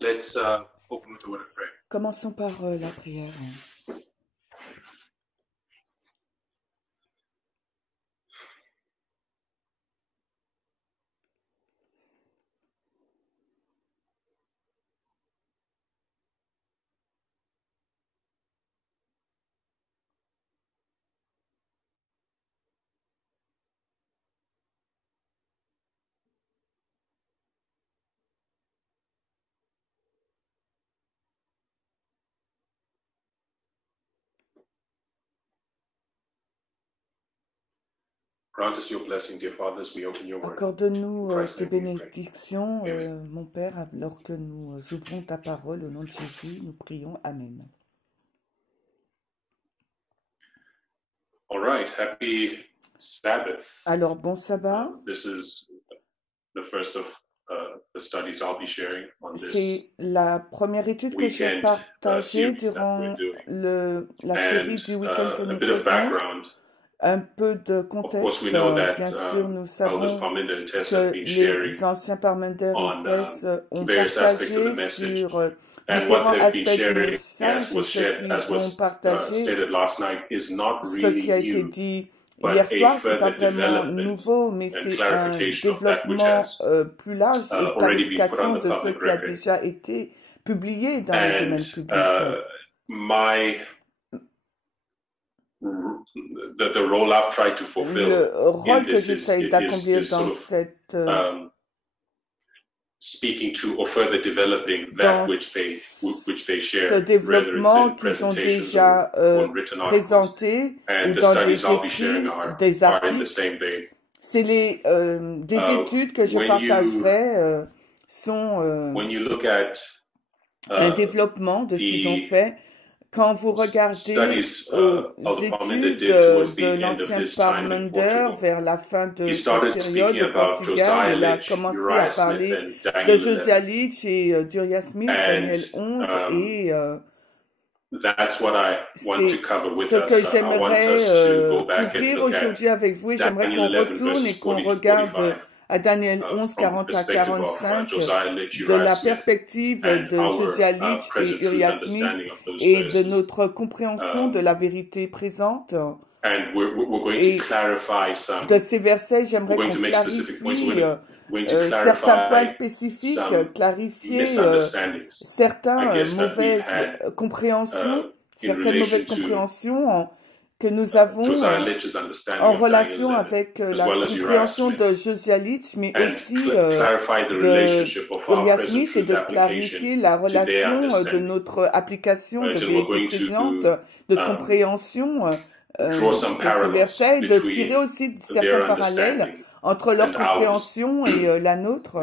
Let's open with a word of prayer. Commençons par la prière. Grant us your blessing, dear Father, as we open your word. Accorde-nous In Christ's tes name we pray. bénédictions, Amen. mon Père, alors que nous ouvrons ta parole. Au nom de Jésus, nous prions. Amen. All right, happy Sabbath. Alors, bon sabbat. This is the first of the studies I'll be sharing on this C'est la première étude que je vais weekend partager series that we're durant doing. la série du week-end que A nous bit of faisons. background. Un peu de Of course, contexte. we know that Bien sûr, nous Elders savons Parminder and Tess have que been les sharing anciens Parmenter on et Tess ont various aspects of the partagé message. sur And what différents they've been aspects du sharing, message, as et was ce shared, qu'ils as ont was partagé, stated last night, is not ce really qui a été new, dit but hier a soir, c'est pas further vraiment development nouveau, mais and c'est un clarification of that which développement has plus large et already been put on clarification the de ce public qui a record. déjà été publié dans le And domaine public. The role I've tried to fulfill Le in rôle que this j'essaie d'accomplir dans cette speaking to or further developing that which they share, ce développement qu'ils ont déjà présenté ou dans des écrits, des articles. C'est des études que je partagerai sont un développement de ce qu'ils ont fait. Quand vous regardez l'étude de l'ancien Parmenter vers la fin de cette période au Portugal, il a commencé à parler de Josiah Leach et d'Uriah Smith, Daniel 11, et c'est ce que j'aimerais couvrir aujourd'hui avec vous. Et j'aimerais qu'on retourne et qu'on regarde à Daniel 11, 40 à 45, de la perspective de Josiah Leach et Uriah Smith et de notre compréhension de la vérité présente. Et de ces versets, j'aimerais qu'on clarifie certains points spécifiques, clarifier certaines mauvaises compréhensions que nous avons en relation avec la compréhension de Josiah Leach, mais aussi de Uriah Smith, et de clarifier la relation de notre application de vérité présente, de compréhension de ces versets, et de tirer aussi certains parallèles entre leur compréhension et la nôtre.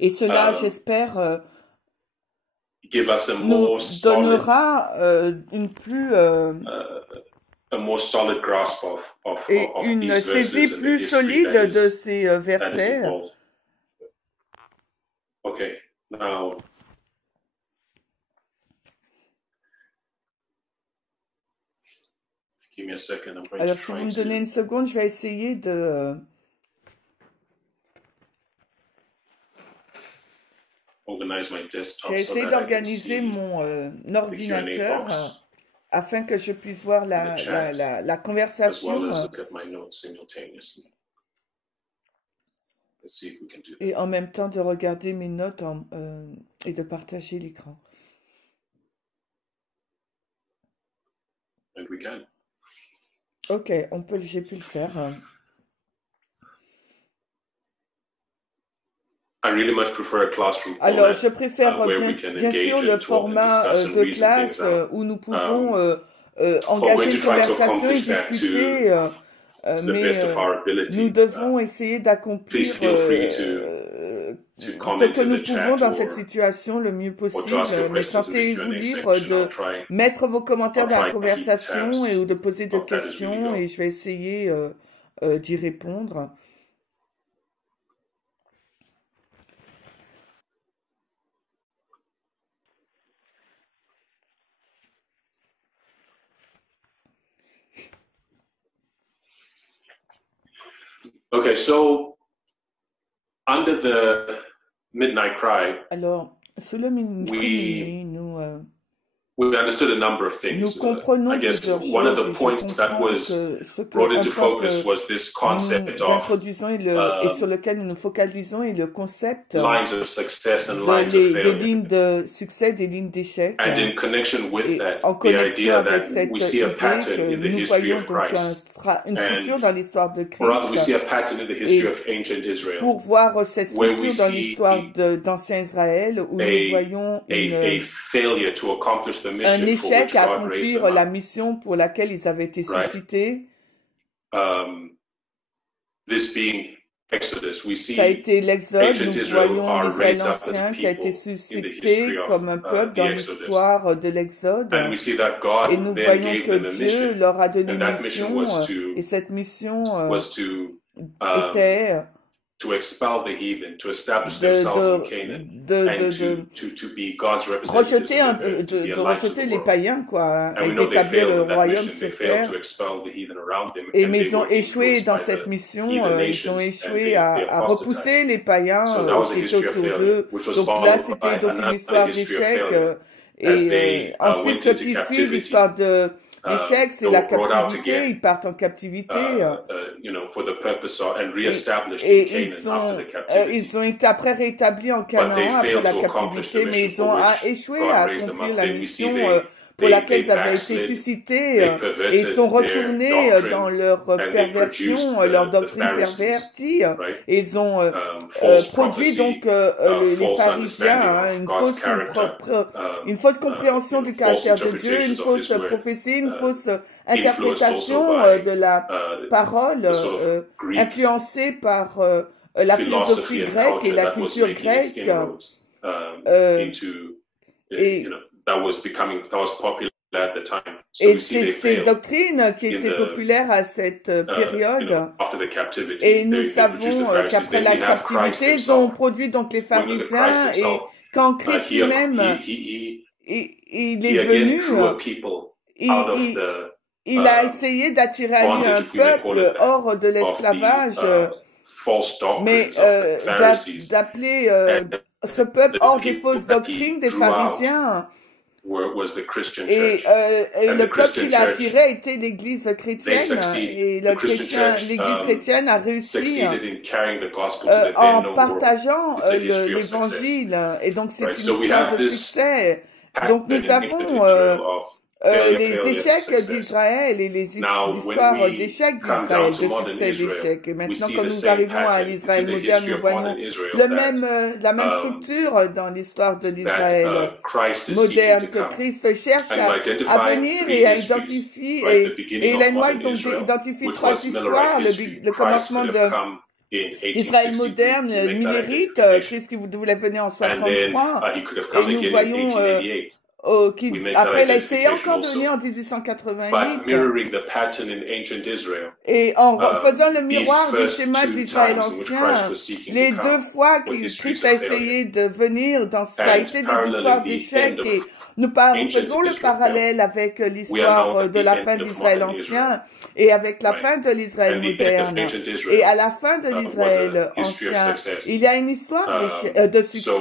Et cela, j'espère, nous donnera une saisie plus solide de ces versets. Okay, now give me a second. I'm going Alors, to si vous try me donnez une seconde, je vais essayer de d'organiser mon ordinateur afin que je puisse voir la conversation et en même temps de regarder mes notes et de partager l'écran. Ok, j'ai pu le faire. Alors, je préfère bien sûr le format de classe où nous pouvons engager une conversation et discuter, mais nous devons essayer d'accomplir ce que nous pouvons dans cette situation le mieux possible. Mais sentez-vous libre de mettre vos commentaires dans la conversation ou de poser des questions, et je vais essayer d'y répondre. Okay, so under the midnight cry, alors, Sous le ministère, nous I comprenons guess plusieurs one of choses. the points that was brought into focus was this concept nous of introduisons et sur lequel nous nous focalisons est le concept lines of success and lines of des failure. lignes de succès, des lignes d'échec. And in connection with Et that, en the connexion idea avec that cette we see a idée pattern que in the nous history voyons of donc Christ, une structure dans l'histoire de or rather we see Christ, a pattern in the history of ancient Israel, pour voir cette where we structure dans see l'histoire d'Ancien Israël, où nous voyons a failure to accomplish the un mission for échec which à God raised accomplir them la up. mission pour laquelle ils avaient été suscités. This being Exodus, we see Ça a été l'Exode, ancient nous Israel voyons are l'Israël raised up as ancien qui a été people in the suscité history of comme un peuple the dans Exodus. l'histoire de l'Exode. And we see that God Et nous then voyons gave que them a Dieu mission, leur a donné and une that mission mission, was to et cette mission était était to expel the heathen, to establish themselves in Canaan, and to be God's representatives in the earth, to be a light to rejeter the les world. païens, quoi, And we et know they d'établir failed le in that royaume mission. They sur failed terre. to expel the heathen around them, Et and mais they ils ont were échoué influenced dans by cette the mission, heathen ils ont nations, and échoué they à repousser apostatized. les païens So that was a qui étaient history of autour failure, d'eux. which was Donc là, followed by c'était donc une another histoire history of d'échec. failure as they Et ensuite, went ce into qui suit captivity. l'histoire de l'échec, c'est They la were brought out captivité. again, Ils partent en captivité. for the purpose of, and reestablished in Et Canaan after the captivity. ils ont été après rétablis en But they Canaan après failed la to accomplish the captivité, mais mission ils ont for which échoué God à raised them accomplir up. la Then we see mission pour they laquelle ils avaient été backslid, suscités, they et ils perverted sont their retournés doctrine, dans leur and they perversion, produced leur the doctrine Pharisees, pervertie, right? et ils ont False produit prophecy, donc les false pharisiens, understanding of God's character, une fausse compréhension du false caractère de Dieu, une interpretations of fausse His word, prophétie, une fausse influenced interprétation also by de la parole, the sort of Greek influencée par la philosophie philosophy and grecque et culture la that was culture making its grecque. inroads into, et- that was popular at the time. So Et we see they c'est ces failed. doctrines qui étaient populaires à cette période. After the captivity, Et nous they produced the savons Pharisees. qu'après Then la we have Christ captivité, ils ont himself. produit donc les When the Christ pharisiens, et himself, quand Christ lui-même, il est again venu, drew a people out of the il a essayé d'attirer à lui un bondage, we may call peuple it that, hors de l'esclavage, false mais doctrines of the Pharisees d'appeler and ce peuple the hors des people fausses that he doctrines des drew out pharisiens. was the Christian Et, church. et And le the peuple Christian qu'il a church, attiré était l'Église chrétienne, succeed. et The Christian church, l'Église chrétienne a réussi Succeeded in carrying the gospel to the then en known world. partageant It's a history of success. l'Évangile, et donc c'est Right, une so we histoire have de this succès. pattern Donc nous in avons Israel of failure, les failure, échecs success. d'Israël et les Now, when histoires we d'échecs come d'Israël, down de to modern succès Israel, d'échecs. Et we maintenant, see quand the nous same arrivons à pattern. l'Israël It's in the moderne, history nous of voyons modern Israel la même structure dans l'histoire de that l'Israël Christ is moderne, seeking que to come. Christ cherche And à identify venir three et à histories, identifier, right? The beginning et of Ellen White modern donc Israel, identifie which trois was histoires, Millerite history. le Christ commencement could have de come in Israël 1863 moderne, to make that millérite, identification. Christ qui voulait venir en And then 63, he could have et come nous again in voyons 1888. qui, We make après, that il a essayé identification encore de also. venir en But 1888. mirroring the pattern in ancient Israel, Et en faisant le these miroir du first schéma two d'Israël times in which ancien, Christ was seeking les to deux come fois were que histories Christ a of failure. essayé de venir, ça a And été des parallel histoires in the d'échecs. end of Et nous ancient faisons le Israel, parallèle avec we are now l'histoire at de the la end fin of d'Israël modern ancien Israel. et avec la Right. fin de l'Israël And the end of moderne. ancient Et Israel à la fin de was l'Israël a history of ancien, success. il y a une histoire de succès. So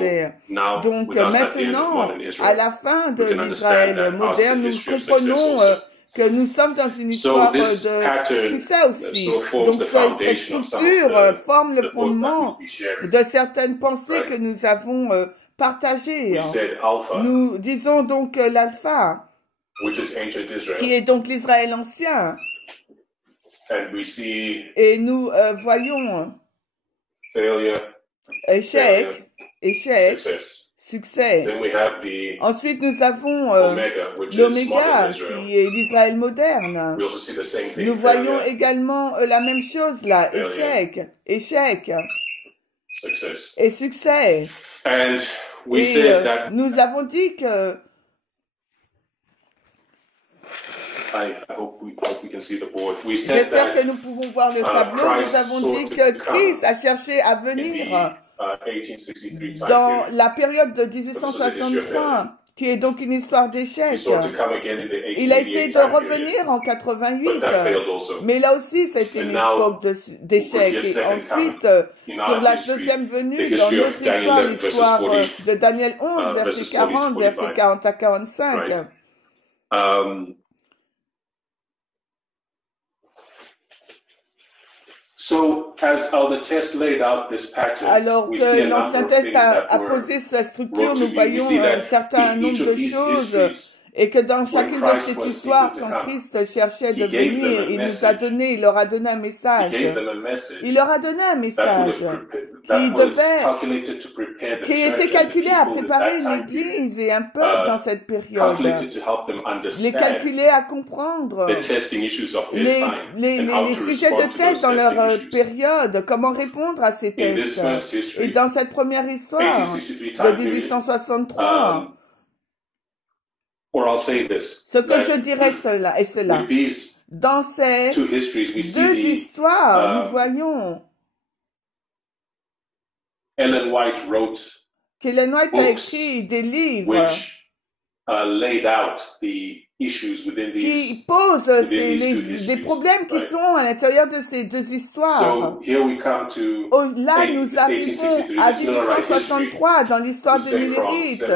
now, Donc with us at the end of maintenant, modern à Israel, la fin de we can understand l'Israël that ours is moderne, a nous history of success comprenons also. que nous sommes dans une So histoire this de pattern succès aussi. sort of forms Donc the cette foundation of some of structure forme le the thoughts that fondement we'll be sharing. de certaines pensées Right. que nous avons partagées. We said Alpha, Nous disons donc l'alpha, which is ancient qui Israel, est donc l'Israël ancien. and we see Et nous voyons failure, échec, success. succès. Then we have the Ensuite, nous avons Omega, which is l'Oméga, modern Israel. qui est l'Israël moderne. We also see the same thing. Nous voyons failure, également la même chose là, Failure. échec success. et succès. And we Et said that nous avons dit que, I hope we can see the board. We said j'espère que that nous pouvons voir le tableau, Christ nous avons dit sought que to Christ come a cherché à in venir the 1863 time dans period. la période de This is a history of 1863, qui est donc une histoire d'échec. Il a essayé de revenir en 88, mais là aussi, c'était une époque d'échec. Et ensuite, sur la deuxième venue, dans notre histoire, l'histoire de Daniel 11, verset 40, verset 40 à 45. Alors que l'Ancien Test a posé sa structure, nous voyons un certain nombre de choses et que dans chacune de ces histoires, quand Christ cherchait de venir, il nous a donné, il leur a donné un message. Il leur a donné un message qui était calculé à préparer l'Église et un peuple dans cette période. Les calculer à comprendre les sujets de test dans leur période, comment répondre à ces tests. Et dans cette première histoire de 1863, ce que je dirais cela est cela. Dans ces deux histoires, nous voyons qu'Ellen White a écrit des livres qui posent les problèmes qui sont à l'intérieur de ces deux histoires. Là, nous arrivons à 1863 dans l'histoire de Millerites.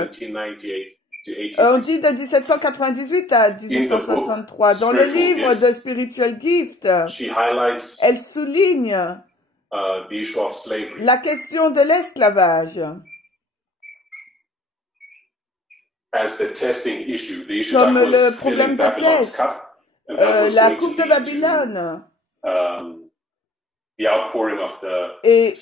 On dit de 1798 à 1863. Dans le livre de Spiritual Gift, elle souligne la question de l'esclavage comme le problème de test, la coupe de Babylone et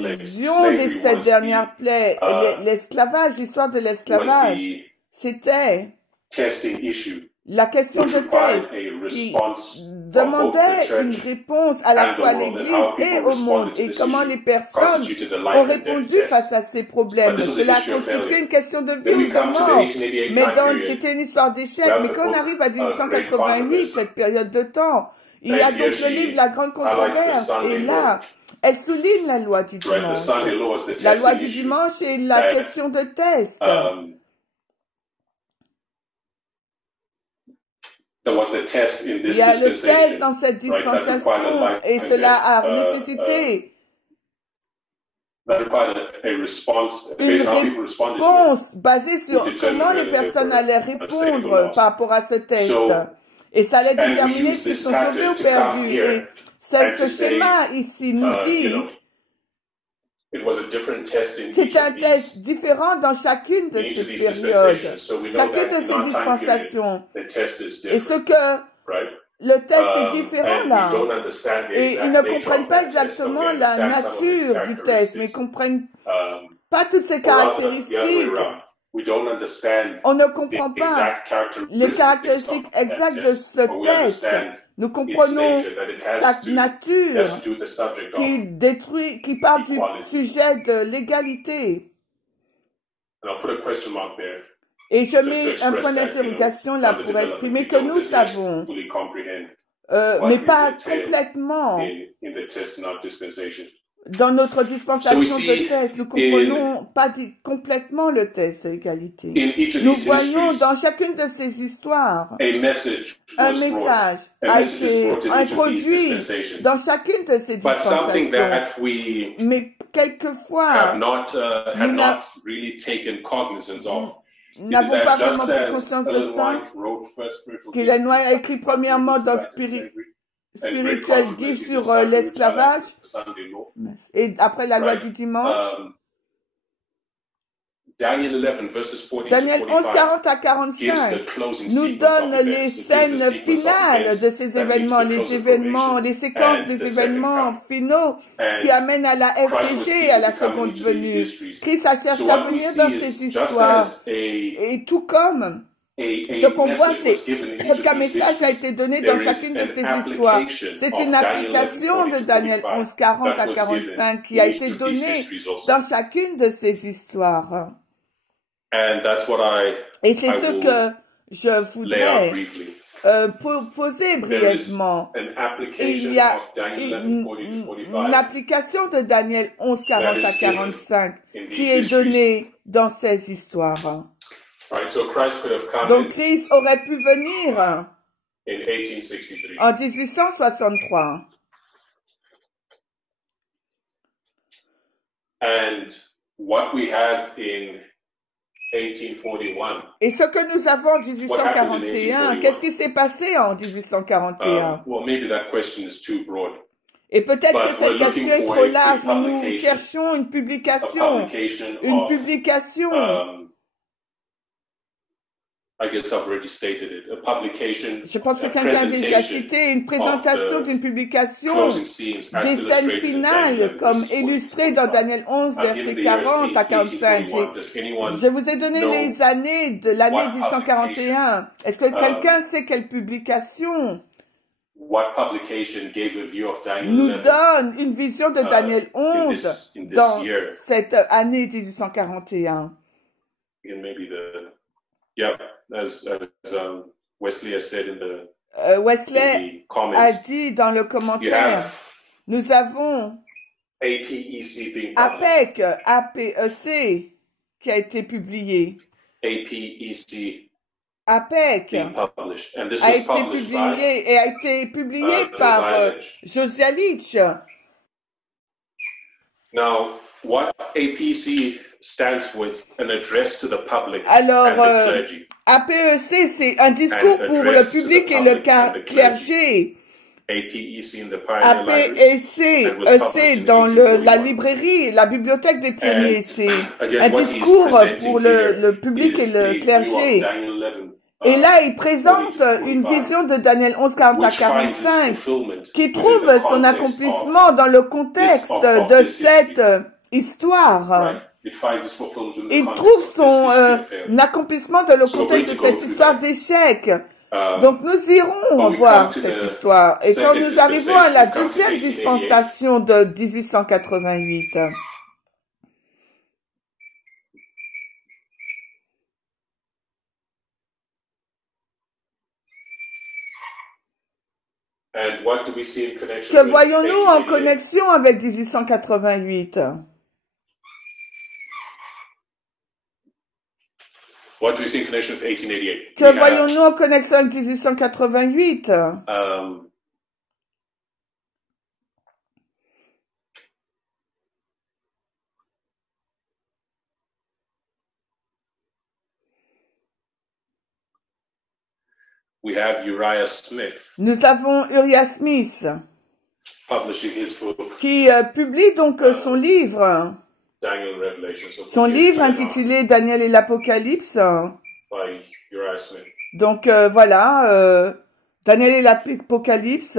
l'effusion des 7 dernières plaies, l'esclavage, l'histoire de l'esclavage, c'était la question de test qui demandait une réponse à la fois à l'Église et au monde et comment les personnes ont répondu face à ces problèmes. Cela a constitué une question de vie ou de mort. Mais c'était une histoire d'échec. Mais quand on arrive à 1888, cette période de temps, il y a donc le livre La Grande Controverse, et là, elle souligne la loi du dimanche. La loi du dimanche et la question de test. Il y a le test dans cette dispensation, et cela a nécessité une réponse basée sur comment les personnes allaient répondre par rapport à ce test. Et ça allait déterminer s'ils sont sauvés ou perdus. Et ce schéma ici nous dit c'est un test différent dans chacune de ces périodes, chacune de ces dispensations. Et ce que le test est différent là. Et ils ne comprennent pas exactement la nature du test, mais ils ne comprennent pas toutes ces caractéristiques. On ne comprend pas les caractéristiques exactes de ce test. Nous comprenons sa nature qui parle du sujet de l'égalité. Et je mets un point d'interrogation là pour exprimer que nous savons, mais pas complètement. Dans notre dispensation de test, nous comprenons pas complètement le test de l'égalité. Nous voyons dans chacune de ces histoires, un message a été introduit dans chacune de ces dispensations. Mais quelquefois, nous n'avons pas vraiment pris conscience de ça. Qu'Ellen White a écrit premièrement dans Spiritual Gift sur l'esclavage et après la loi du dimanche. Daniel 11, 40 à 45 nous donne les scènes finales de ces événements, les séquences des événements finaux qui amènent à la FTG, à la seconde venue. Christ a cherché à venir dans ces histoires. Et tout comme ce qu'on voit, c'est qu'un message a été donné dans chacune de ces histoires. C'est une application de Daniel 11, 40 à 45 qui a été donnée dans chacune de ces histoires. Et c'est ce que je voudrais poser brièvement. Il y a une application de Daniel 11, 40 à 45 qui est donnée dans ces histoires. Donc Christ aurait pu venir en 1863. Et ce que nous avons en 1841, qu'est-ce qui s'est passé en 1841? Et peut-être que cette question est trop large, mais nous cherchons une publication. Je pense que quelqu'un a déjà cité une présentation d'une publication des scènes finales comme illustrées dans Daniel 11, versets 40 à 45. Je vous ai donné les années de l'année 1841. Est-ce que quelqu'un sait quelle publication nous donne une vision de Daniel 11 dans cette année 1841? Wesley a dit dans le commentaire, nous avons APEC, APEC, qui a été publié. APEC a été publié et a été publié par Josiah Litch. Now, what APC stands for is an address to the public Alors, and the clergy. APEC, c'est un discours pour le public et le clergé. APEC dans la librairie, la bibliothèque des pionniers, c'est un discours pour le public et le clergé. Et là, il présente une vision de Daniel 11, 40 à 45 qui trouve son accomplissement dans le contexte de cette histoire. Il trouve son accomplissement dans le contexte de cette histoire d'échec. Donc nous irons voir cette histoire. Et quand nous arrivons à la deuxième dispensation de 1888, que voyons-nous en connexion avec 1888? Que voyons-nous en connexion avec 1888? Nous avons Uriah Smith qui publie donc son livre. Son livre intitulé Daniel et l'Apocalypse. Donc voilà, Daniel et l'Apocalypse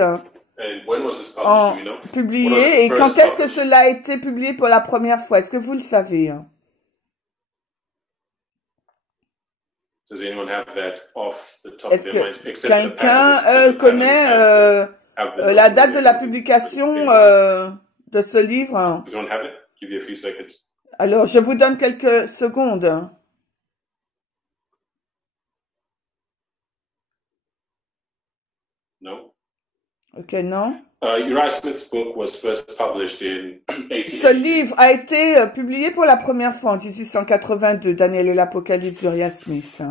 publié. Et quand est-ce que cela a été publié pour la première fois? Est-ce que vous le savez? Est-ce que quelqu'un connaît la date de la publication de ce livre? Alors, je vous donne quelques secondes. Non. Ok, non. Ce livre a été publié pour la première fois en 1882, Daniel et l'Apocalypse d'Uriah Smith.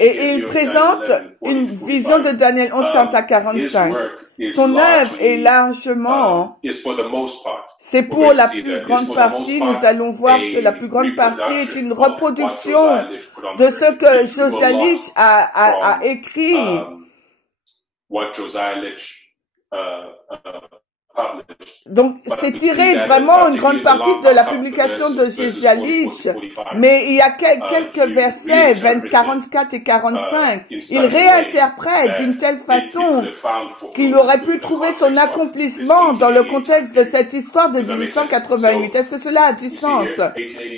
Et il présente une vision de Daniel 11, 40 à 45. Son œuvre est largement, c'est pour la plus grande partie, nous allons voir que la plus grande partie est une reproduction de ce que Josiah Litch a écrit. Donc, c'est tiré vraiment une grande partie de la publication de Josiah Litch, mais il y a quelques versets, 44 et 45, il réinterprète d'une telle façon qu'il aurait pu trouver son accomplissement dans le contexte de cette histoire de 1888. Est-ce que cela a du sens?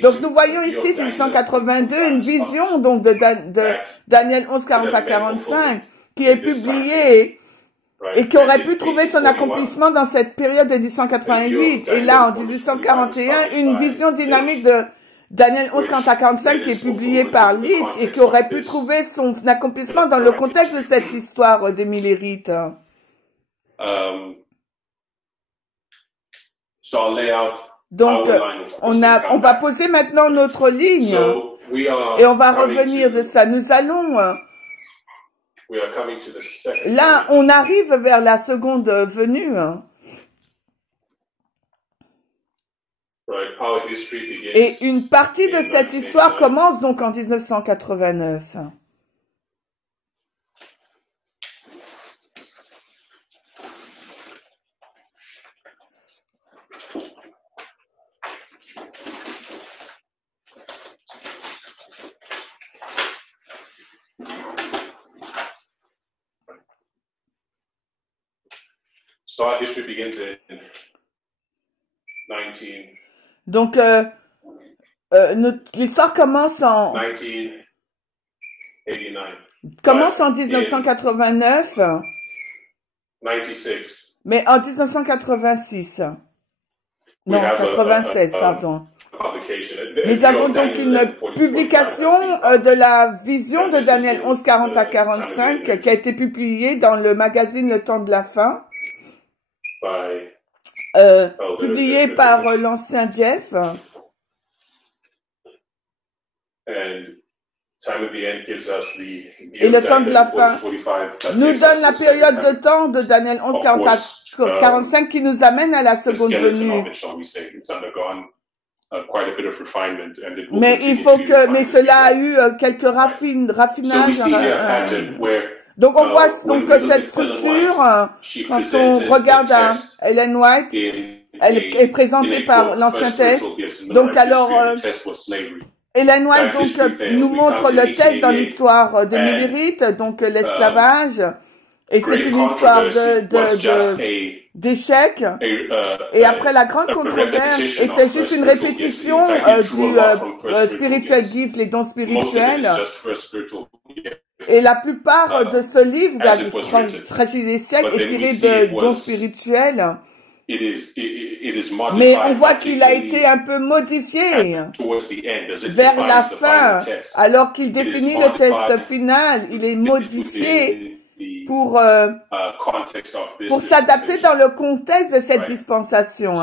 Donc, nous voyons ici 1882 une vision donc de Daniel 11, 40 à 45 qui est publiée et qui aurait pu trouver son accomplissement dans cette période de 1888. Et là, en 1841, une vision dynamique de Daniel 11, 40 à 45 qui est publiée par Litch et qui aurait pu trouver son accomplissement dans le contexte de cette histoire des Millérites. Donc, on va poser maintenant notre ligne et on va revenir de ça. Nous allons... Là, on arrive vers la seconde venue. Et une partie de cette histoire commence donc en 1989. Donc, l'histoire commence en 1989, mais en 1986. Non, 96, pardon. Nous avons donc une publication de la vision de Daniel 11:40 à 45 qui a été publiée dans le magazine Le Temps de la Fin, publiée par l'ancien Jeff. Et le temps de la fin nous donne la période de temps de Daniel 11:40 à 45 qui nous amène à la seconde venue. Mais il faut que, mais cela a eu quelques raffinages. Donc on voit donc que cette structure, quand on regarde Ellen White, elle est présentée par l'ancien test. Donc alors, Ellen White donc nous montre le test dans l'histoire des Millérites, donc l'esclavage. Et c'est une histoire d'échec. Et après, la grande controverse était juste une répétition du spiritual gift, les dons spirituels. Et la plupart de ce livre, des siècles, est tiré de dons spirituels. Mais on voit qu'il a été un peu modifié vers la fin, alors qu'il définit le test final. Il est modifié pour s'adapter dans le contexte de cette dispensation.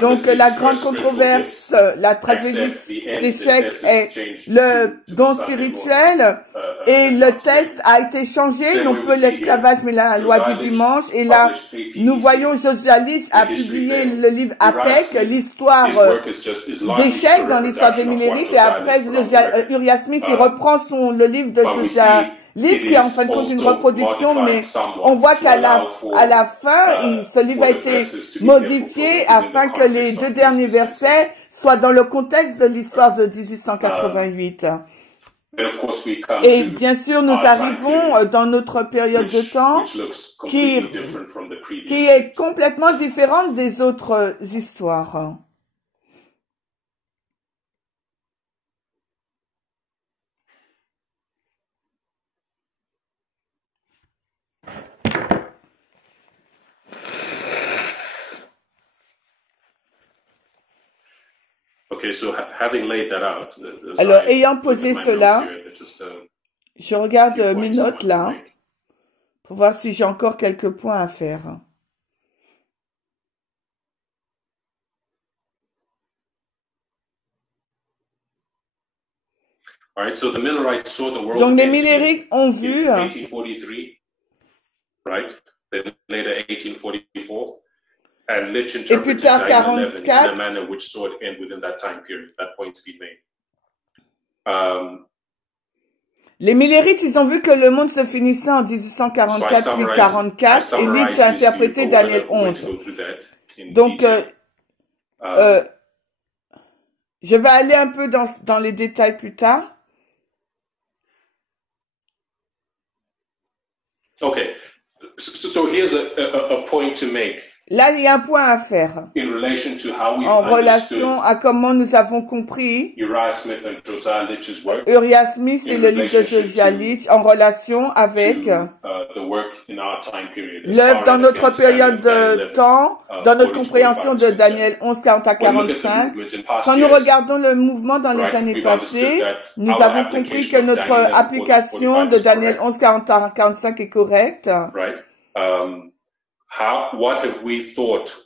Donc la grande controverse, la tragédie d'échec est le don spirituel et le test a été changé, non plus l'esclavage mais la loi du dimanche. Et là, nous voyons Josiah Litch a publié le livre APEC, l'histoire d'échec dans l'histoire des Millérites, et après Uriah Smith, il reprend le livre de Josiah Litch qui est en fin de compte une reproduction, mais on voit qu'à la fin, ce livre a été modifié afin que les deux derniers versets soient dans le contexte de l'histoire de 1888. Et bien sûr, nous arrivons dans notre période de temps qui est complètement différente des autres histoires. Alors, ayant posé cela, je regarde mes notes là, pour voir si j'ai encore quelques points à faire. Donc, les Millérites ont vu... Et plus tard, 44. Les Millérites, ils ont vu que le monde se finissait en 1844 puis 44, et Litch a interprété Daniel 11. Donc, je vais aller un peu dans les détails plus tard. Okay, so here's a point to make. Là, il y a un point à faire en relation à comment nous avons compris Uriah Smith et le livre de Josiah Litch en relation avec l'œuvre dans notre période de temps, dans notre compréhension de Daniel 11:40 à 45. Quand nous regardons le mouvement dans les années passées, nous avons compris que notre application de Daniel 11:40 à 45 est correcte.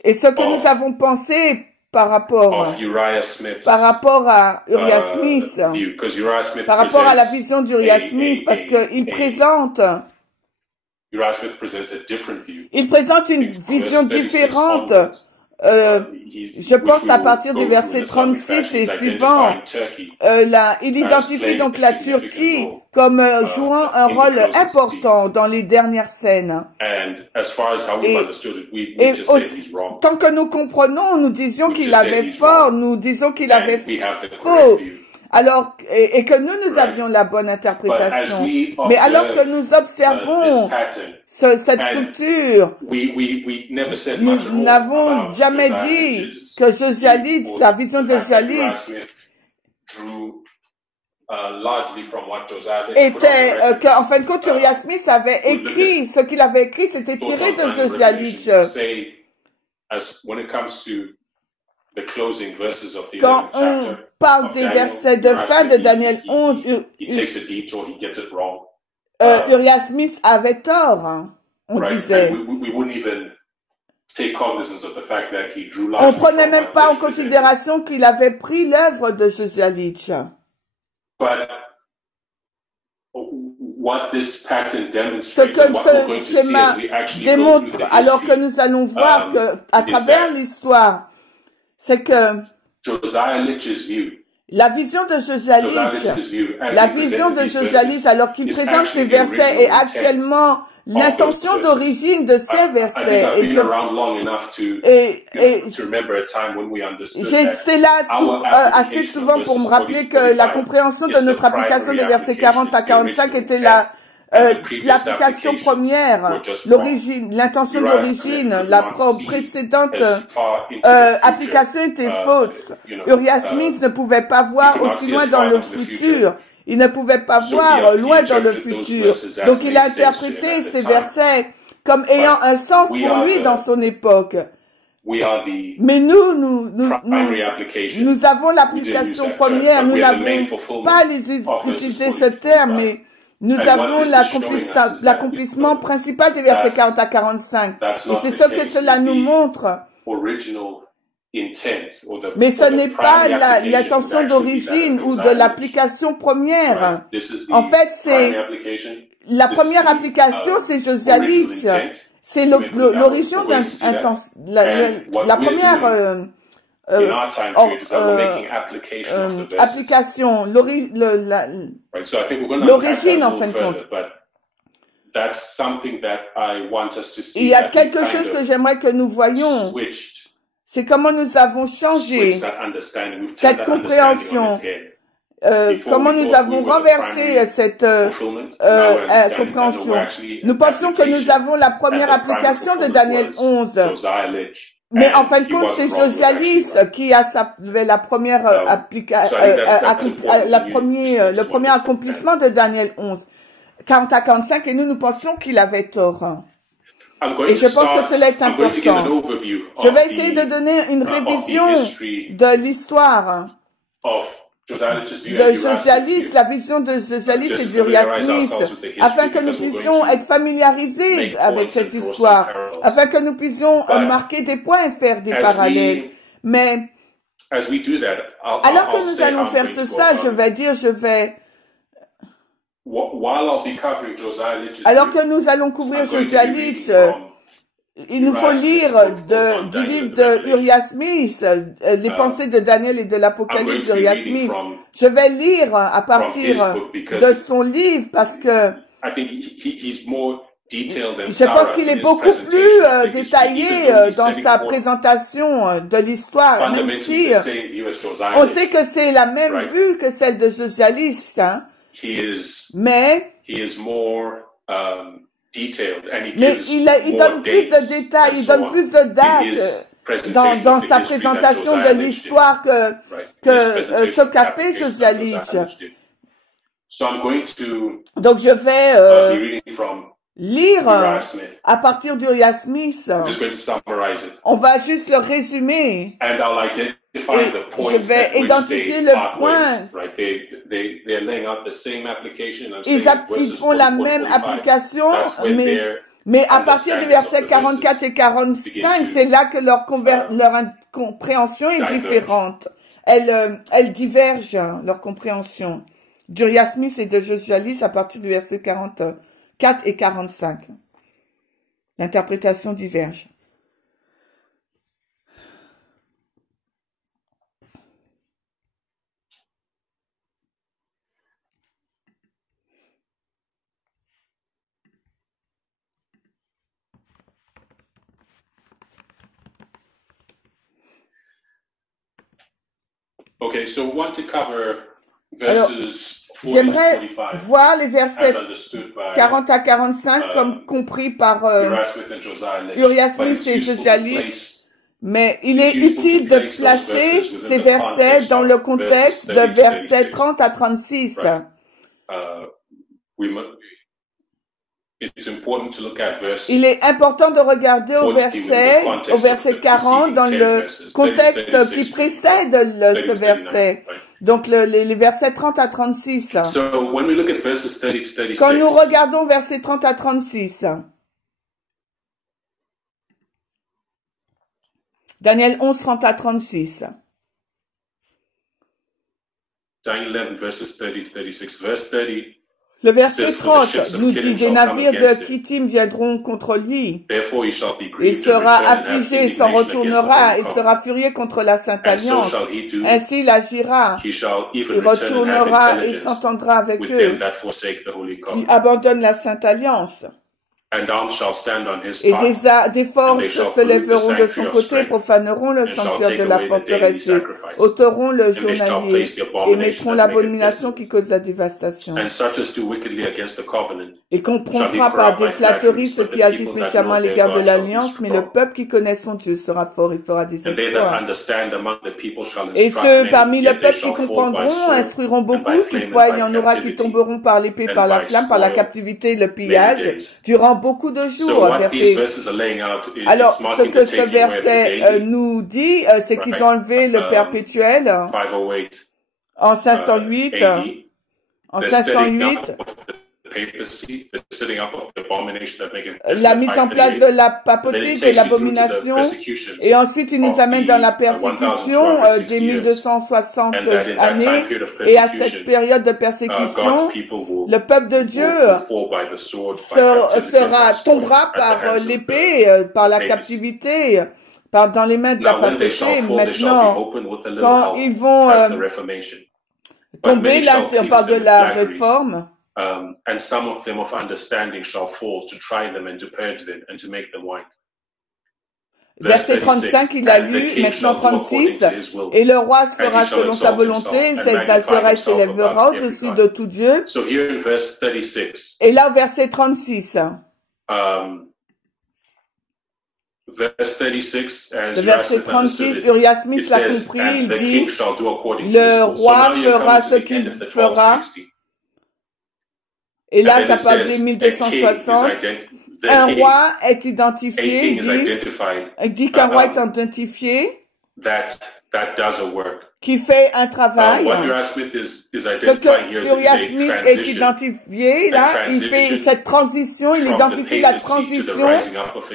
Et ce que nous avons pensé par rapport à Uriah Smith, par rapport à la vision d'Uriah Smith, parce qu'il présente une vision différente. Je pense à partir du verset 36 et suivant, il identifie donc la Turquie comme jouant un rôle important dans les dernières scènes. Et tant que nous comprenons, nous disions qu'il avait fort, nous disons qu'il avait faux. Alors, et que nous avions la bonne interprétation. Mais alors que nous observons cette structure, nous n'avons jamais dit que Josiah-Litch, la vision de Josiah-Litch, était qu'en fin de compte, Uriah Smith avait écrit, ce qu'il avait écrit, c'était tiré de Josiah-Litch. Quand on parle des versets de fin de Daniel 11, Uriah Smith avait tort, on disait. On ne prenait même pas en considération qu'il avait pris l'œuvre de Josiah-Litch. Ce que ce schéma démontre, alors que nous allons voir que à travers l'histoire, c'est que la vision de Josiah-Litch, alors qu'il présente ces versets est actuellement l'intention d'origine de ces versets. J'étais là assez souvent pour me rappeler que la compréhension de notre application des versets 40 à 45 était l'application première, l'intention d'origine, la précédente application était fausse. Uriah Smith ne pouvait pas voir aussi loin dans le futur. Il ne pouvait pas voir loin dans le futur. Donc il a interprété ces versets comme ayant un sens pour lui dans son époque. Mais nous avons l'application première. Nous n'avons pas utilisé ce terme, mais nous avons l'accomplissement principal des versets 40 à 45. Et c'est ce que cela nous montre. Mais ce n'est pas l'intention d'origine ou de l'application première. En fait, c'est la première application, c'est Josiah-Litch. C'est l'origine la première application, l'origine en fin de compte. Il y a quelque chose que j'aimerais que nous voyions. C'est comment nous avons changé cette compréhension, comment nous avons renversé cette compréhension. Nous pensions que nous avons la première application de Daniel 11. Mais en fin de compte, c'est Josiah-Litch qui avait la première le premier accomplissement de Daniel 11. 40 à 45, et nous pensions qu'il avait tort. Et je pense que cela est important. Je vais essayer de donner une révision de l'histoire de Josiah-Litch, la vision de Josiah-Litch et d'Uriah Smith, afin que nous puissions être familiarisés avec cette histoire, afin que nous puissions marquer des points et faire des parallèles. Mais alors que nous allons faire ça, alors que nous allons couvrir Josiah-Litch, il nous faut lire du livre de Uriah Smith, les pensées de Daniel et de l'Apocalypse d'Uriah Smith. Je vais lire à partir de son livre parce que je pense qu'il est beaucoup plus détaillé dans sa présentation de l'histoire, même si on sait que c'est la même vue que celle de Josiah-Litch, hein. Mais il donne plus de détails, il donne plus de dates dans sa présentation de l'histoire que ce qu'a fait Josiah-Litch. Donc je vais lire à partir d'Uriah Smith. On va juste le résumer. Et je vais identifier le point. Ils font la même application, mais Mais à partir des versets 44 et 45, c'est là que leur compréhension est différente. Elle diverge, leur compréhension. d'Uriah Smith et de Joshua Lee à partir du verset 44 et 45. L'interprétation diverge. Okay, so we want to cover verses 40 j'aimerais 45, voir les versets as understood by 40 à 45 comme compris par Uriah Smith et Joshua Lee, mais il est utile de placer ces versets dans le contexte de versets 30 à 36. Il est important de regarder au verset 40 dans le contexte qui précède ce verset. Donc les versets 30 à 36. Quand nous regardons versets 30 à 36, Daniel 11, 30 à 36. Daniel 11, verses 30 to 36. Verse 30. Le verset 30 nous dit, des navires de Kittim viendront contre lui. Il sera affligé, s'en retournera, il sera furieux contre la Sainte Alliance. Ainsi il agira, il retournera et s'entendra avec eux, qui abandonnent la Sainte Alliance. Et des forces se lèveront de son côté, profaneront le sanctuaire de la forteresse, ôteront le journalier et mettront l'abomination qui cause la dévastation. Il comprendra par des flatteries ceux qui agissent méchamment à l'égard de l'Alliance, mais le peuple qui connaît son Dieu sera fort, il fera des exploits. Et ceux parmi le peuple qui comprendront instruiront beaucoup, toutefois il y en aura qui tomberont par l'épée, par la flamme, par la captivité et le pillage, durant beaucoup de jours. Alors, ce que ce verset nous dit, c'est qu'ils ont enlevé le perpétuel en 508. En 508, la mise en place de la papauté, de l'abomination, et ensuite il nous amène dans la persécution des 1260 années, et à cette période de persécution, le peuple de Dieu tombera par l'épée, par la captivité, dans les mains de la papauté. Maintenant, quand ils vont tomber, là, on parle de la réforme. And some of them of understanding shall fall to try them and to purge them and to make them white. Verset 35, il a lu, maintenant 36, et le roi se fera selon sa volonté, il s'exaltera et s'élèvera au-dessus de tout Dieu. Et là, au verset 36, le verset 36, Uriah Smith l'a compris, il dit, le roi fera ce qu'il fera. Et là, ça parle de 1260. Un roi est identifié, il dit qu'un roi est identifié qui fait un travail. Ce que Uriah Smith est identifié, là, il fait cette transition, il identifie la transition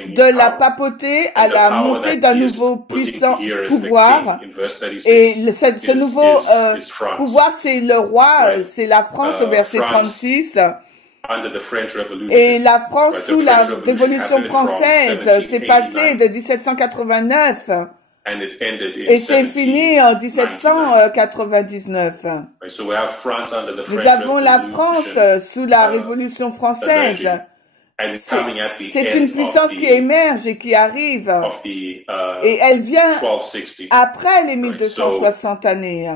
de la papauté à la montée d'un nouveau puissant pouvoir. Et ce nouveau pouvoir, c'est le roi, c'est la France au verset 36. Et la France sous la Révolution française s'est passée de 1789 et c'est fini en 1799. Nous avons la France sous la Révolution française. C'est une puissance qui émerge et qui arrive. Et elle vient après les 1260 années.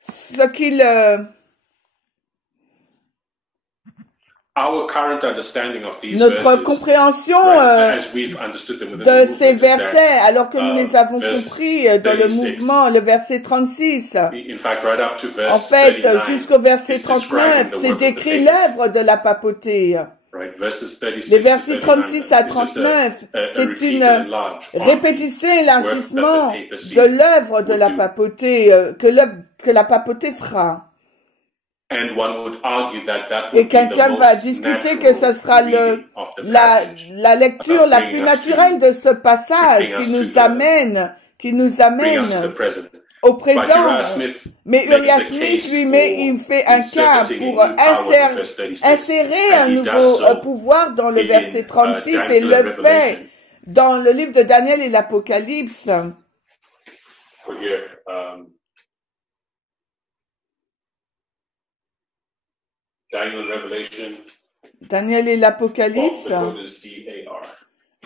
Ce qu'il notre compréhension de ces versets, alors que nous les avons compris dans le mouvement, le verset 36. En fait, jusqu'au verset 39, c'est décrit l'œuvre de la papauté. Les versets 36 à 39, c'est une répétition et élargissement de l'œuvre de la papauté, que la papauté fera. Et quelqu'un va discuter que ce sera la lecture la plus naturelle de ce passage qui nous amène au présent. Mais Uriah Smith, il fait un cas pour insérer un nouveau pouvoir dans le verset 36 et le fait dans le livre de Daniel et l'Apocalypse. Daniel et l'Apocalypse.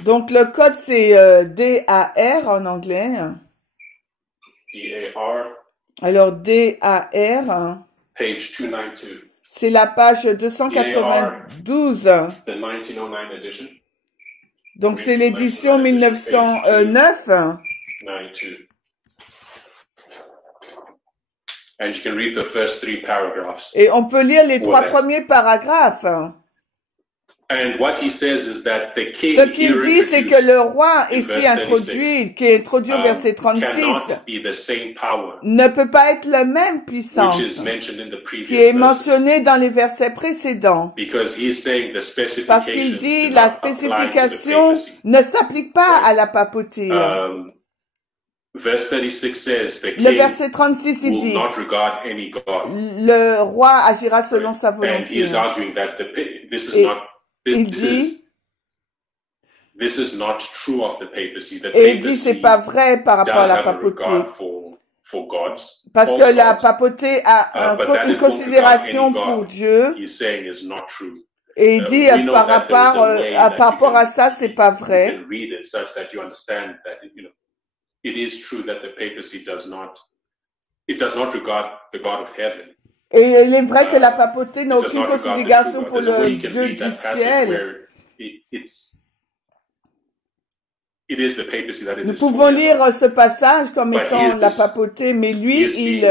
Donc le code c'est DAR en anglais. Alors DAR. C'est la page 292. Donc c'est l'édition 1909. Et on peut lire les 3 premiers paragraphes. Ce qu'il dit, c'est que le roi ici introduit, qui est introduit au verset 36, ne peut pas être la même puissance qui est mentionnée dans les versets précédents. Parce qu'il dit la spécification ne s'applique pas à la papauté. Le verset 36, il dit, le roi agira selon sa volonté. Il dit, et il dit, c'est pas vrai par rapport à la papauté. Parce que la papauté a une considération pour Dieu. Et il dit, par rapport à ça, c'est pas vrai. It is true that the papacy does not regard the God of heaven. Et il est vrai que la papauté n'a aucune considération pour le Dieu du ciel. Nous pouvons lire ce passage comme étant la papauté, mais lui, il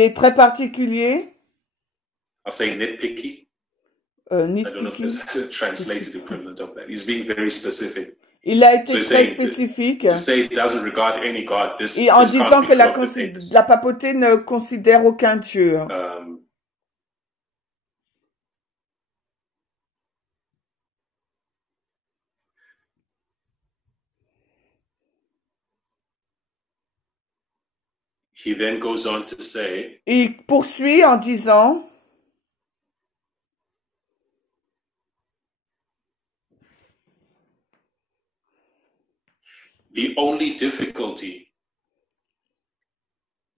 est très particulier. I'll say nitpicky. Il a été très spécifique. Et en disant que la papauté ne considère aucun Dieu. Il poursuit en disant,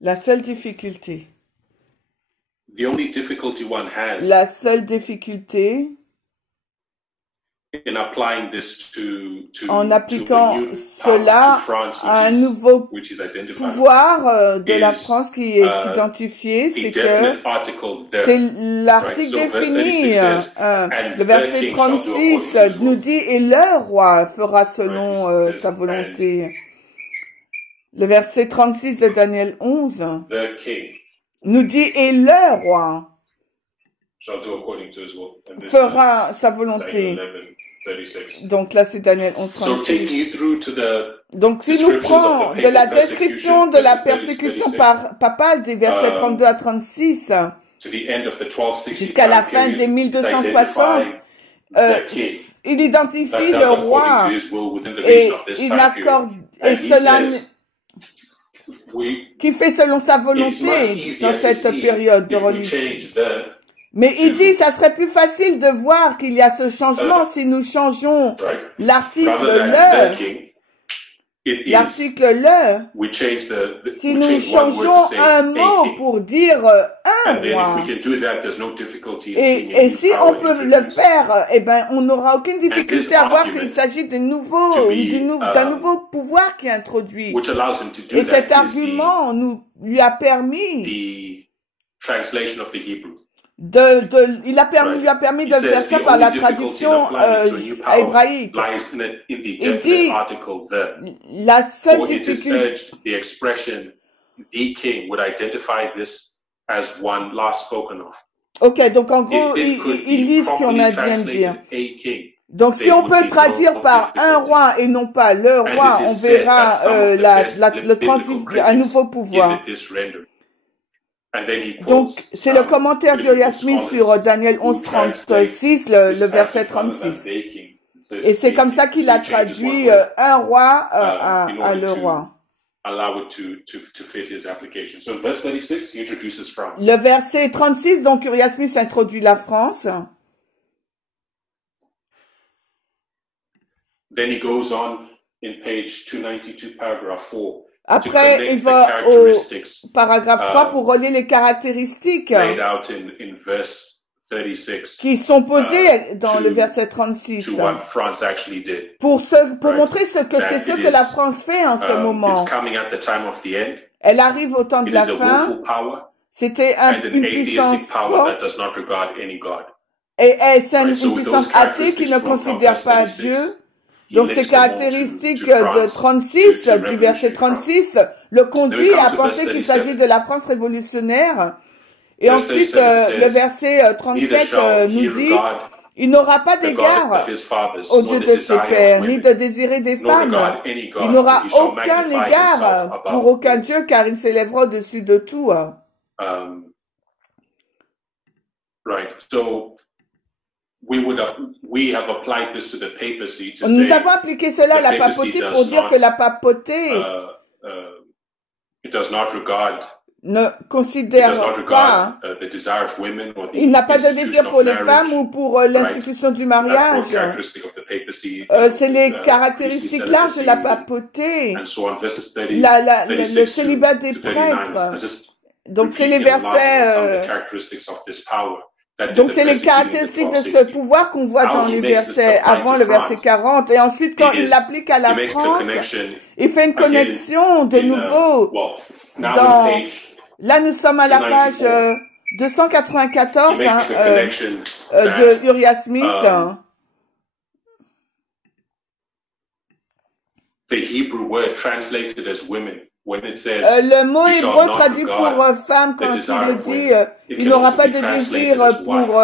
la seule difficulté en appliquant cela à un nouveau pouvoir de la France qui est identifié, c'est que c'est l'article défini. Le verset 36 nous dit « Et le roi fera selon sa volonté ». Le verset 36 de Daniel 11 nous dit « Et le roi fera sa volonté ». Donc là, c'est Daniel 11, 36. Donc, si nous prenons de la description de la persécution papale des versets 32 à 36 jusqu'à la fin des 1260, il identifie le roi et il accorde cela qui fait selon sa volonté dans cette période de religion. Mais il dit, ça serait plus facile de voir qu'il y a ce changement si nous changeons l'article si nous changeons un mot pour dire un roi. Et si on peut le faire, eh ben, on n'aura aucune difficulté à voir qu'il s'agit d'un nouveau pouvoir qui est introduit. Et cet argument lui a permis lui a permis de faire ça par la traduction hébraïque. Il dit, la seule difficulté, ok, donc en gros, il lit ce qu'on vient de dire. Donc, si on peut traduire par un roi et non pas le roi, on verra un nouveau pouvoir. Donc, c'est le commentaire d'Uriah Smith sur Daniel 11:36, le verset 36. Et c'est comme ça qu'il a traduit un roi à le roi. Le verset 36, donc Uriah Smith introduit la France. Then he goes on in page 292, paragraph 4. Après, il va au paragraphe 3 pour relier les caractéristiques qui sont posées dans le verset 36 pour montrer ce que la France fait en ce moment. Elle arrive au temps de la fin. C'était une puissance forte. Et c'est une puissance athée qui ne considère pas Dieu. Donc, ces caractéristiques de 36, du verset 36, le conduit à penser qu'il s'agit de la France révolutionnaire. Et ensuite, le verset 37 nous dit, il n'aura pas d'égard au Dieu de ses pères, ni de désirer des femmes. Il n'aura aucun égard pour aucun Dieu, car il s'élèvera au-dessus de tout. Nous avons appliqué cela à la papauté pour dire que la papauté ne considère pas, il n'a pas de désir pour les femmes ou pour l'institution du mariage. C'est les caractéristiques larges de la papauté, le célibat des prêtres. Donc c'est les versets... Donc, c'est les caractéristiques de ce pouvoir qu'on voit dans les versets avant le verset 40. Et ensuite, quand il l'applique à la France, il fait une connexion de nouveau dans... Là, nous sommes à la page 294 de Uriah Smith. Le mot hébreu traduit pour femme, quand il dit il n'aura pas de désir pour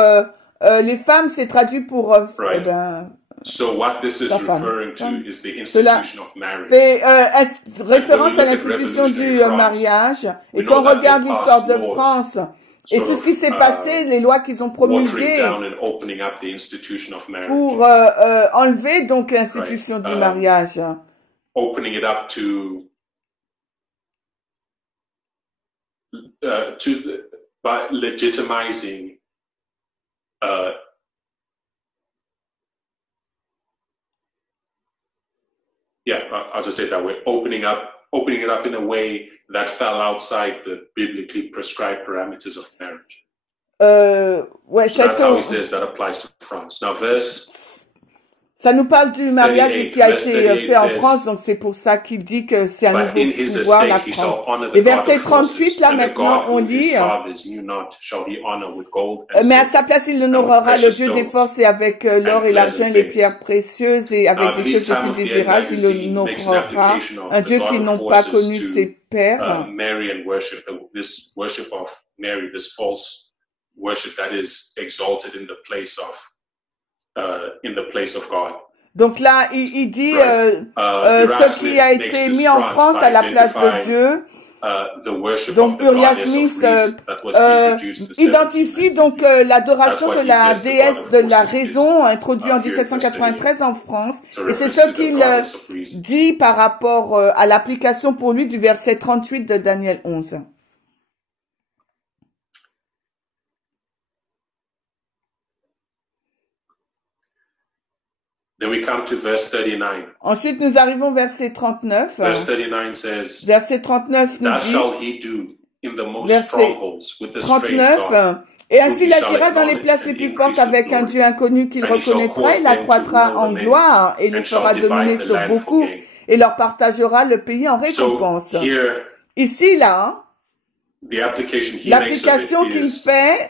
les femmes, c'est traduit pour la femme. Cela fait référence à l'institution du mariage. Et quand on regarde l'histoire de France et tout ce qui s'est passé, les lois qu'ils ont promulguées pour enlever donc l'institution du mariage. By legitimizing I'll just say it that way, opening it up in a way that fell outside the biblically prescribed parameters of marriage. That's how he says that applies to France. Now, ça nous parle du mariage, ce qui a été fait en France, donc c'est pour ça qu'il dit que c'est un nouveau pouvoir, la France. Et verset 38, là maintenant, on lit, mais à sa place, il honorera le Dieu des forces et avec l'or et l'argent, les pierres précieuses et avec des choses les plus désirables, il honorera un Dieu qui n'ont pas connu ses pères. Donc là, il dit ce qui a été mis en France à la place de Dieu. Donc Uriah Smith identifie donc l'adoration de la déesse de la raison introduite en 1793 en France. Et c'est ce qu'il dit par rapport à l'application pour lui du verset 38 de Daniel 11. Then we come to verse 39. Ensuite, nous arrivons au verset 39. Verse 39 says, verset 39 nous dit, verset 39, et ainsi il agira dans les places les plus fortes avec un Dieu inconnu qu'il reconnaîtra, il accroîtra en gloire et les fera dominer sur beaucoup et leur partagera le pays en récompense. Ici, là, l'application qu'il fait,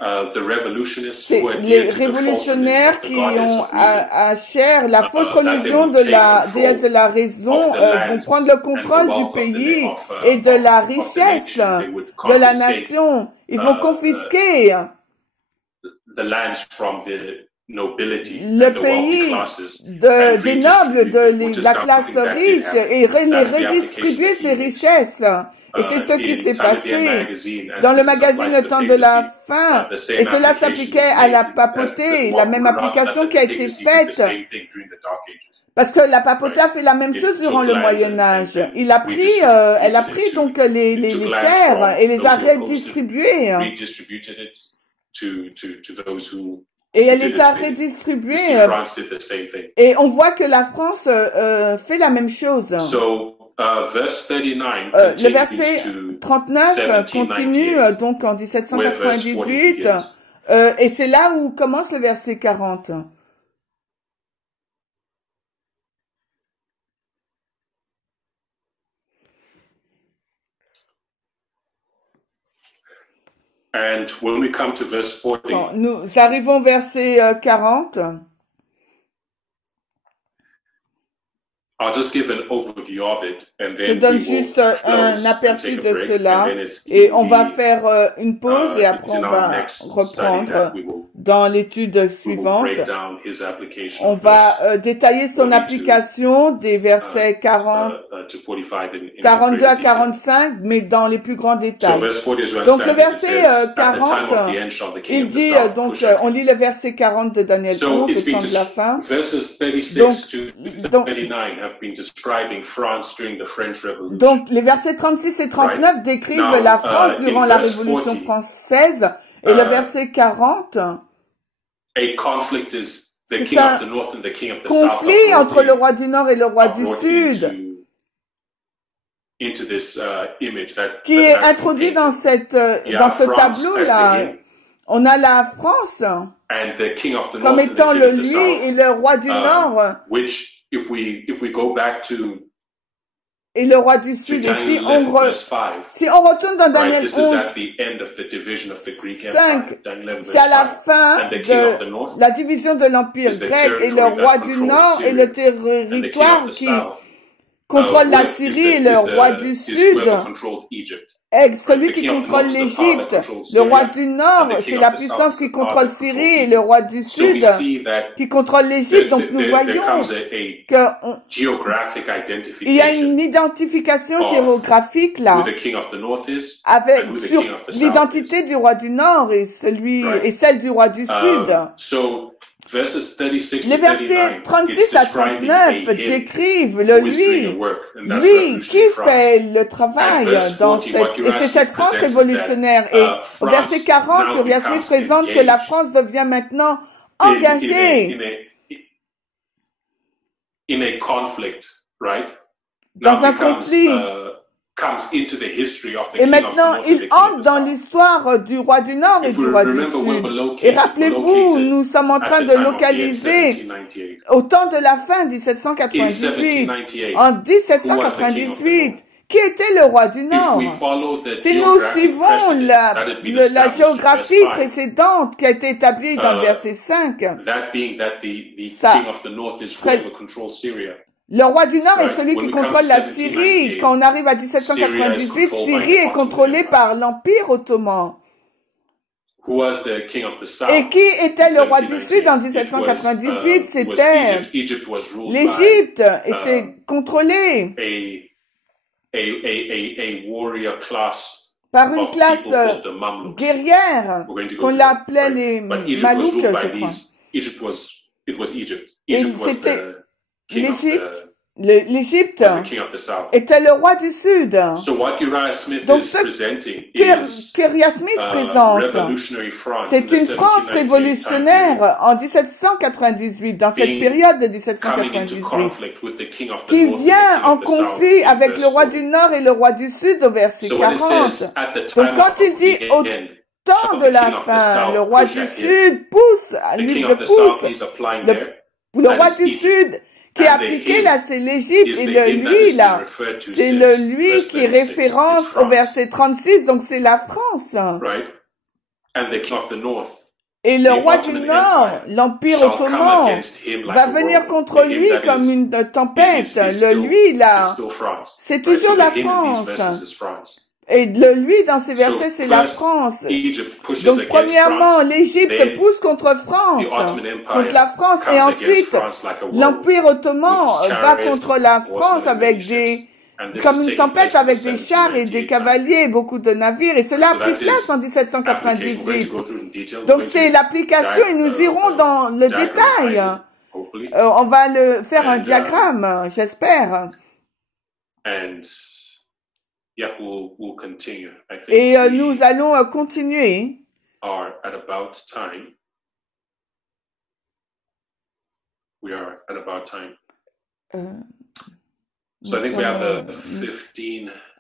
c'est les révolutionnaires qui ont à chair la fausse religion de la déesse de la raison vont prendre le contrôle du pays et de la richesse de la nation. Ils vont confisquer le pays des nobles, de la classe riche, et redistribuer ses richesses. Et c'est ce qui s'est passé dans le magazine Le Temps de la Fin. Et cela s'appliquait à la papauté, la même application qui a été faite. Parce que la papauté a fait la même chose durant le Moyen-Âge. Elle a pris donc les terres et les a redistribuées. Et elle les a redistribuées. Et on voit que la France fait la même chose. Le verset 39 continue donc en 1798. Et c'est là où commence le verset 40. And when we come to verse 40, quand nous arrivons au verset 40, I'll just give an overview of it, and then je donne juste un aperçu de cela et on va faire une pause et après on va reprendre dans l'étude suivante. On va détailler son application des versets 42 à 45, mais dans les plus grands détails. Donc le verset 40, il dit, donc on lit le verset 40 de Daniel 11, le temps de la fin. Donc les versets 36 et 39 décrivent la France durant la Révolution française, et le verset 40, c'est un conflit entre le roi du Nord et le roi du Sud qui est introduit dans ce tableau-là. On a la France comme étant le lui et le roi du Nord et le roi du Sud. Et si on retourne dans Daniel 11, 5, c'est à la fin de la division de l'Empire grec, et le roi du Nord et le territoire qui contrôle la Syrie et le roi du Sud est celui qui contrôle l'Égypte. Le roi du Nord, c'est la puissance qui contrôle Syrie, et le roi du Sud qui contrôle l'Égypte. Donc nous voyons qu'il y a une identification géographique là, avec sur l'identité du roi du Nord et celle du roi du Sud. Les versets 36 à 39 décrivent le lui qui fait le travail et c'est cette France révolutionnaire. Et au verset 40, Uriah Smith présente que la France devient maintenant engagée dans un conflit. Et maintenant, il entre dans l'histoire du roi du Nord et du roi du Sud. Et rappelez-vous, nous sommes en train de localiser au temps de la fin 1798. En 1798, qui était le roi du Nord? Si nous suivons la géographie précédente qui a été établie dans le verset 5, ça serait le roi du Nord est celui qui contrôle la Syrie. Quand on arrive à 1798, Syrie est contrôlée par l'Empire ottoman. Et qui était le roi du Sud en 1798? C'était l'Égypte était contrôlée par une classe guerrière qu'on l'appelait les Malouks, je crois. Et c'était l'Égypte était le roi du Sud. Donc ce qu'Uriah Smith présente, c'est une France révolutionnaire en 1798, dans cette période de 1798, qui vient en conflit avec le roi du Nord et le roi du Sud au verset 40. Donc quand il dit au temps de la fin, le roi du Sud pousse, lui le pousse, le roi du Sud qui a appliqué là, c'est l'Égypte, et le lui là, c'est le lui qui référence au verset 36, donc c'est la France. Et le roi du Nord, l'Empire ottoman, va venir contre lui comme une tempête. Le lui là, c'est toujours la France. Et lui, dans ces versets, c'est la France. Donc, premièrement, l'Égypte pousse contre la France, et ensuite, l'Empire ottoman va contre la France avec comme une tempête avec des chars et des cavaliers, beaucoup de navires, et cela a pris place en 1798. Donc, c'est l'application, et nous irons dans le détail. On va faire un diagramme, j'espère. Et nous allons continuer.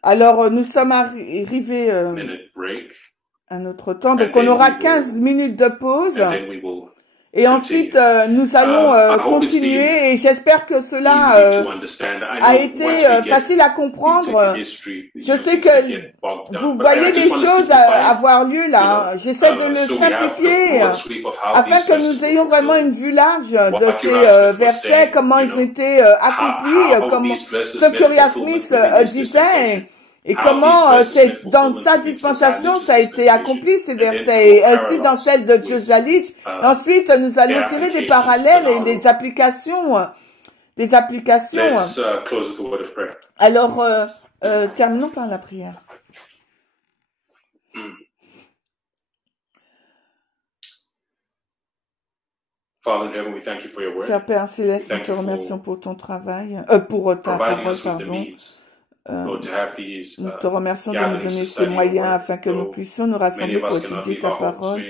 Alors, nous sommes arrivés à notre temps, donc on aura 15 minutes de pause. Et ensuite, nous allons continuer, et j'espère que cela a été facile à comprendre. Je sais que vous voyez des choses avoir lieu là. J'essaie de le simplifier afin que nous ayons vraiment une vue large de ces versets, comment ils étaient accomplis, comment ce que Uriah Smith disait. Et comment c'est dans sa dispensation ça a été accompli ces versets, et ainsi dans celle de Jozalich. Ensuite, nous allons tirer des parallèles et des applications. Alors, terminons par la prière. Cher Père Céleste, nous te remercions pour ton travail, pour ta parole, pardon. Nous te remercions de nous donner ces moyens afin que nous puissions nous rassembler pour étudier ta parole,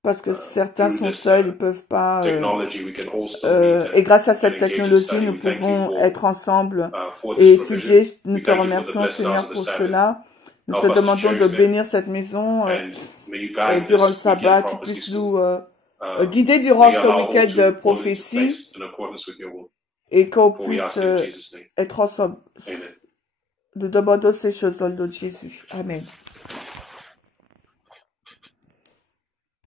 parce que certains sont seuls, ils ne peuvent pas, et grâce à cette technologie, nous pouvons être ensemble et étudier. Nous te remercions, Seigneur, pour cela. Nous te demandons de bénir cette maison et durant le sabbat, tu puisses nous guider durant ce week-end de prophétie, et qu'on puisse être ensemble. Nous demandons ces choses au nom de Jésus. Amen.